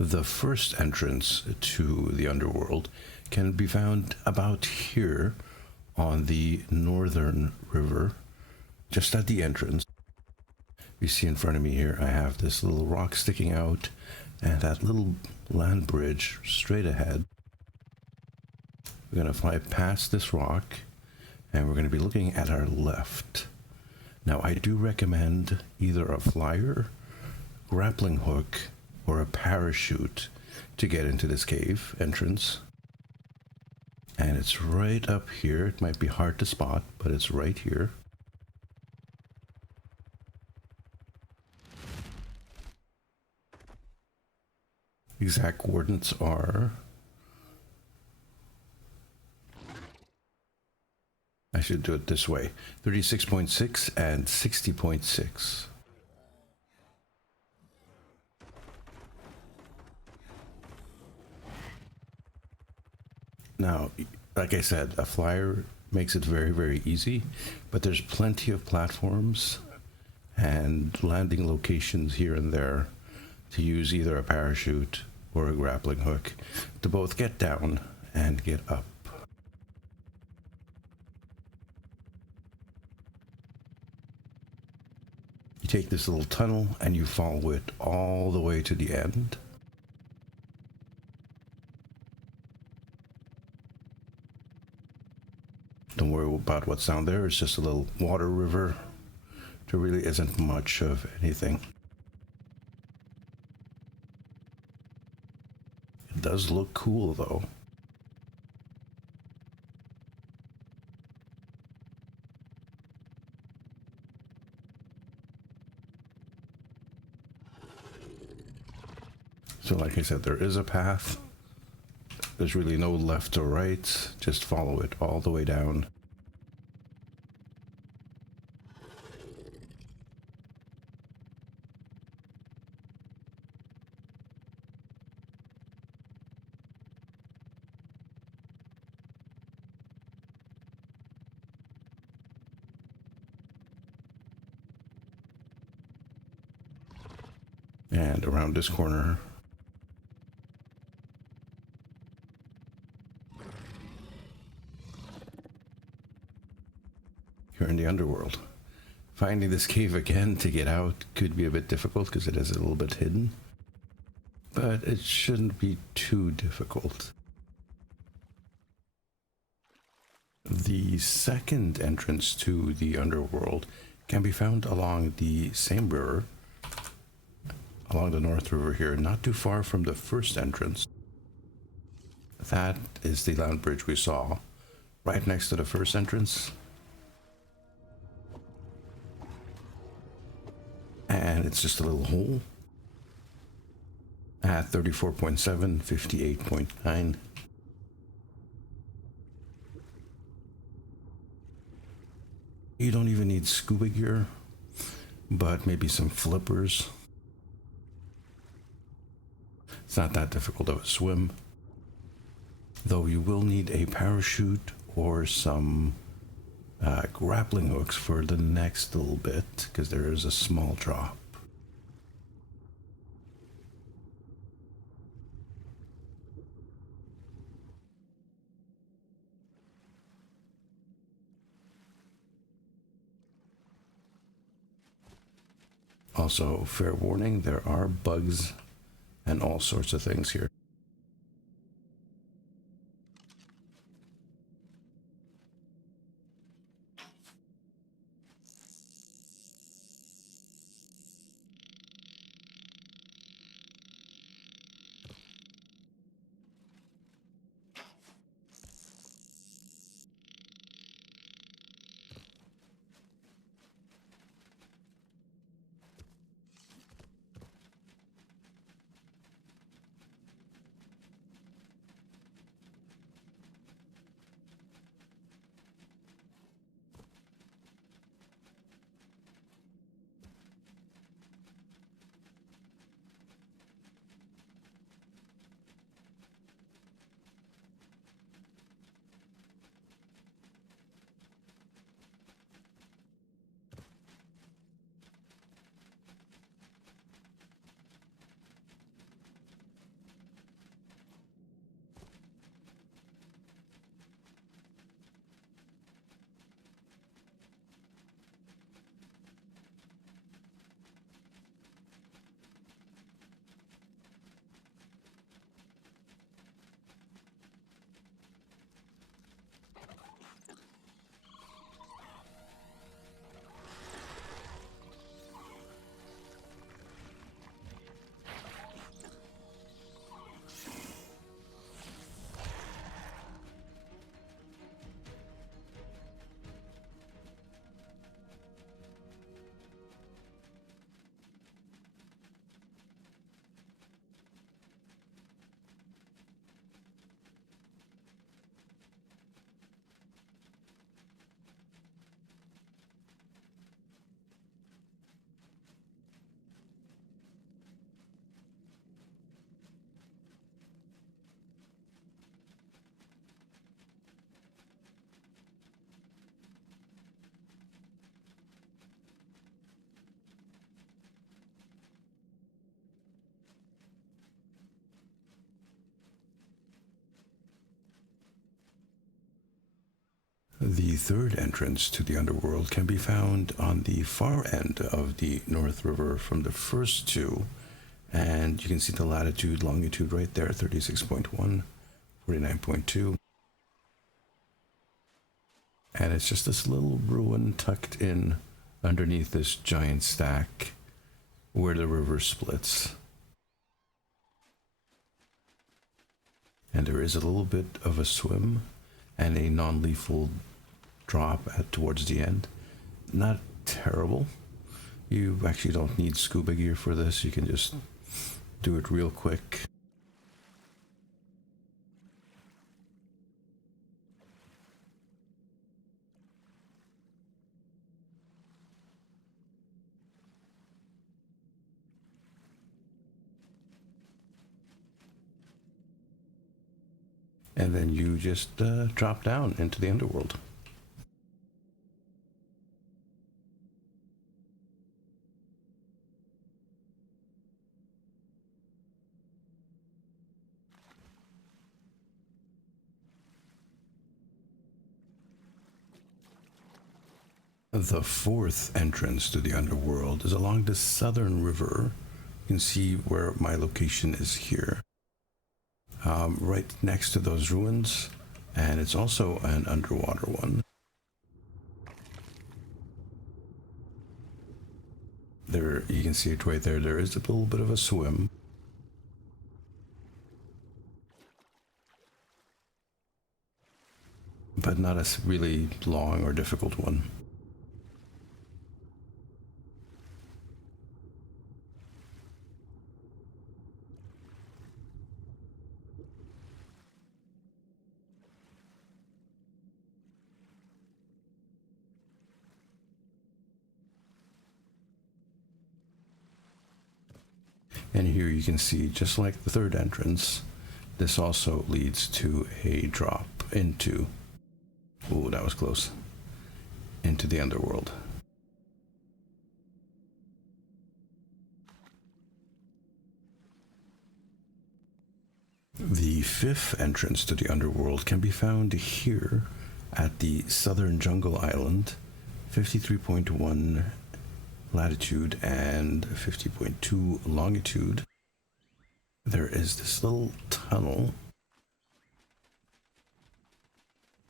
The first entrance to the Underworld can be found about here on the northern river, just at the entrance. You see in front of me here, I have this little rock sticking out and that little land bridge straight ahead. We're going to fly past this rock and we're going to be looking at our left. Now, I do recommend either a flyer, grappling hook, or a parachute to get into this cave entrance. And it's right up here. It might be hard to spot, but it's right here. Exact coordinates are... I should do it this way. 36.6 and 60.6. Now, like I said, a flyer makes it very, very easy, but there's plenty of platforms and landing locations here and there to use either a parachute or a grappling hook to both get down and get up. You take this little tunnel and you follow it all the way to the end. Don't worry about what's down there. It's just a little water river. There really isn't much of anything. It does look cool though. So like I said, there is a path. There's really no left or right. Just follow it all the way down. And around this corner. You're in the Underworld. Finding this cave again to get out could be a bit difficult because it is a little bit hidden. But it shouldn't be too difficult. The second entrance to the Underworld can be found along the same river, along the North River here, not too far from the first entrance. That is the land bridge we saw right next to the first entrance. And it's just a little hole at 34.7, 58.9. You don't even need scuba gear, but maybe some flippers. It's not that difficult of a swim, though you will need a parachute or some grappling hooks for the next little bit, because there is a small drop. Also, fair warning, there are bugs and all sorts of things here. The third entrance to the Underworld can be found on the far end of the North River from the first two, and you can see the latitude, longitude right there, 36.1, 49.2. And it's just this little ruin tucked in underneath this giant stack where the river splits. And there is a little bit of a swim and a non-lethal drop towards the end. Not terrible. You actually don't need scuba gear for this. You can just do it real quick. And then you just drop down into the Underworld. The fourth entrance to the Underworld is along the southern river. You can see where my location is here. Right next to those ruins, and it's also an underwater one. There, you can see it right there. There is a little bit of a swim. But not a really long or difficult one. And here you can see, just like the third entrance, this also leads to a drop into, oh, that was close, into the Underworld. The fifth entrance to the Underworld can be found here at the southern jungle island, 53.1 latitude and 50.2 longitude. There is this little tunnel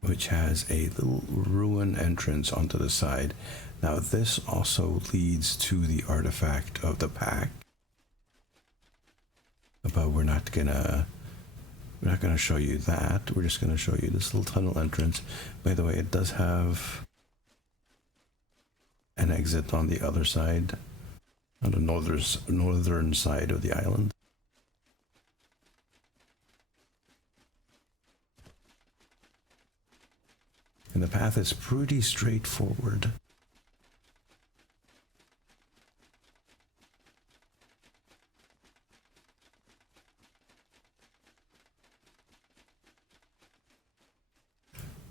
which has a little ruin entrance onto the side. Now this also leads to the artifact of the pack, but we're not gonna show you that. We're just gonna show you this little tunnel entrance. By the way, it does have an exit on the other side, on the northern side of the island. And the path is pretty straightforward.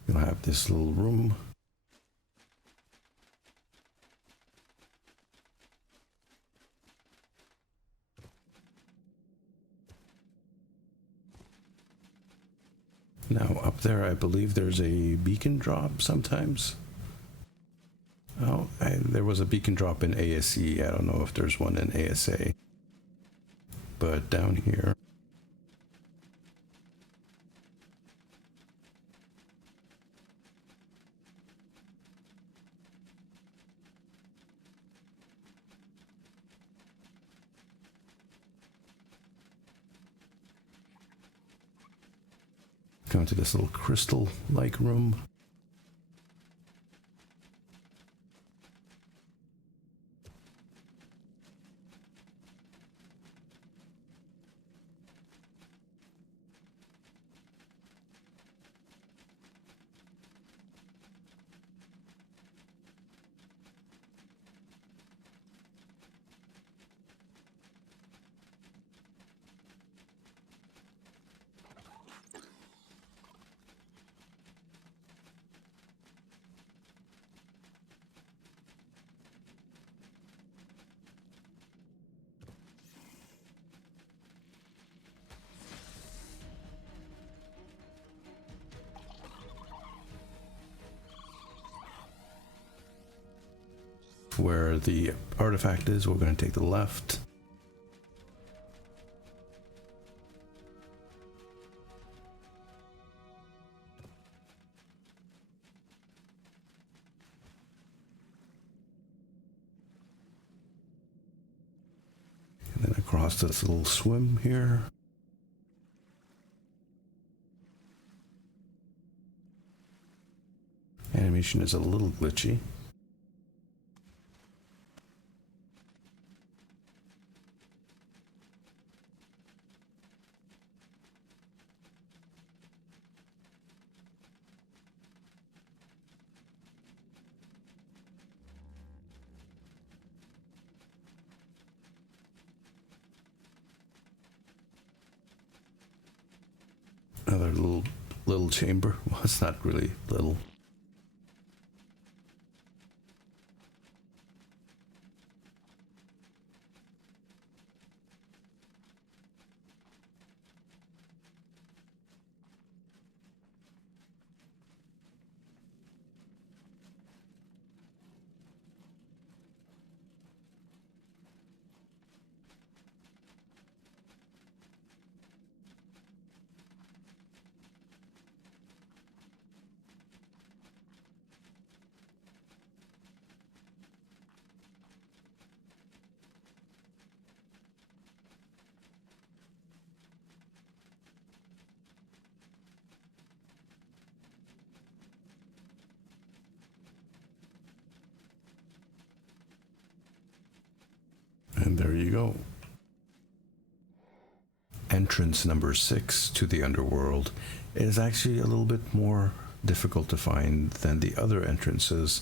You'll have this little room. Now up there, I believe there's a beacon drop sometimes. Oh, there was a beacon drop in ASE. I don't know if there's one in ASA. But down here, come to this little crystal-like room. where the artifact is. We're going to take the left. And then across this little swim here. Animation is a little glitchy. Another little chamber. Well, it's not really little. And there you go. Entrance number 6 to the Underworld is actually a little bit more difficult to find than the other entrances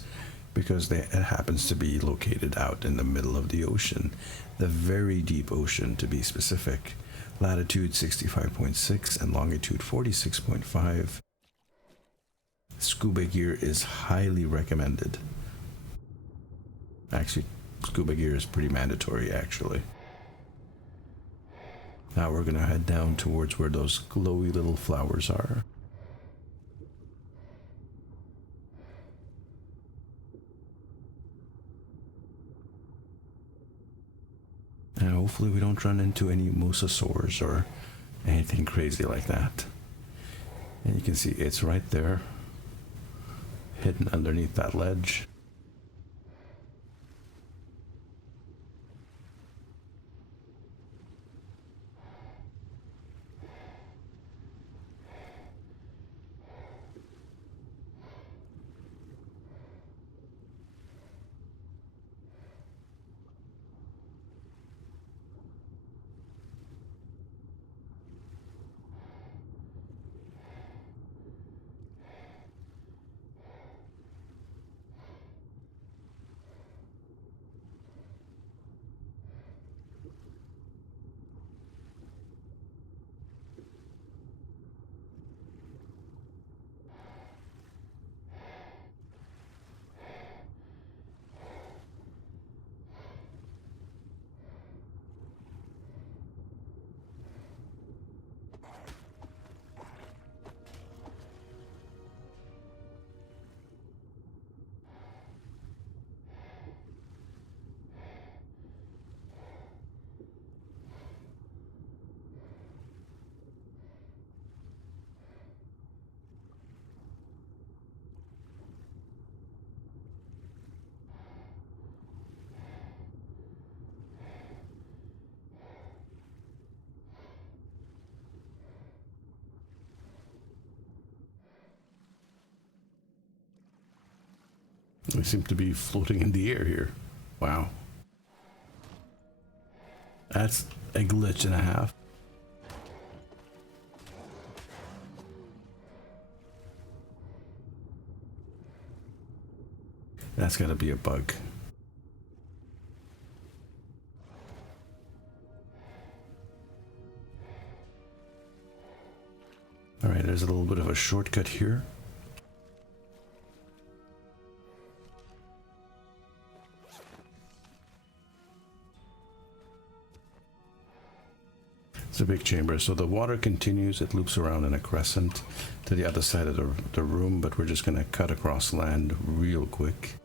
because it happens to be located out in the middle of the ocean, the very deep ocean to be specific. Latitude 65.6 and longitude 46.5. Scuba gear is highly recommended. Actually, scuba gear is pretty mandatory, actually. Now we're gonna head down towards where those glowy little flowers are. And hopefully we don't run into any mosasaurs or anything crazy like that. And you can see it's right there, hidden underneath that ledge. We seem to be floating in the air here. Wow. That's a glitch and a half. That's gotta be a bug. All right, there's a little bit of a shortcut here. It's a big chamber, so the water continues, it loops around in a crescent to the other side of the room, but we're just going to cut across land real quick.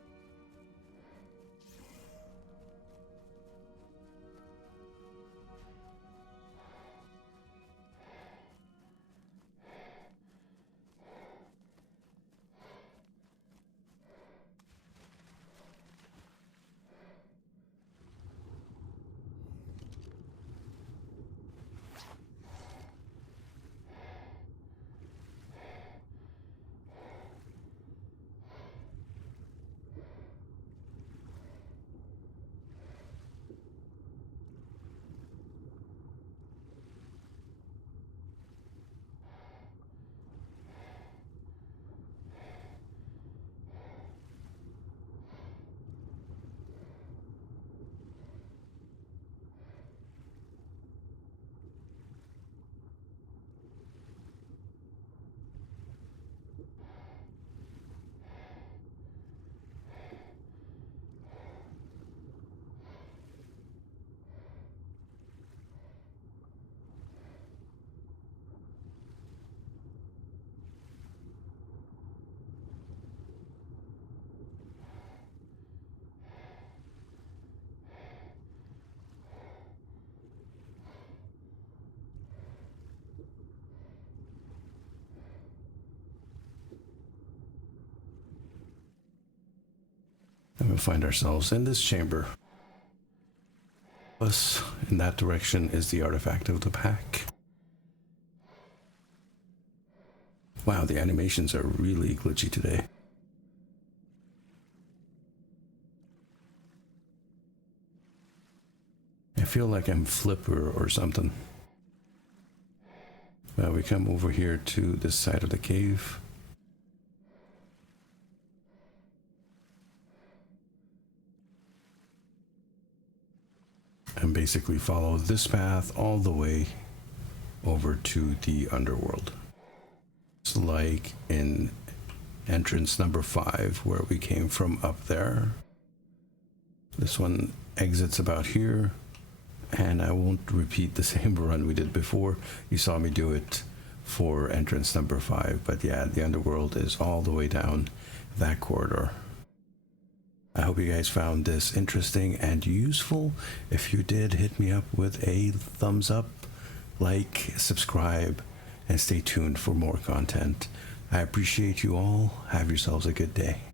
we'll find ourselves in this chamber. Plus, in that direction is the artifact of the pack. Wow, the animations are really glitchy today. I feel like I'm Flipper or something. Well, we come over here to this side of the cave. And basically follow this path all the way over to the Underworld. It's like in entrance number 5 where we came from up there. This one exits about here, and I won't repeat the same run we did before. You saw me do it for entrance number 5, but yeah, the Underworld is all the way down that corridor. I hope you guys found this interesting and useful. If you did, hit me up with a thumbs up, like, subscribe, and stay tuned for more content. I appreciate you all. Have yourselves a good day.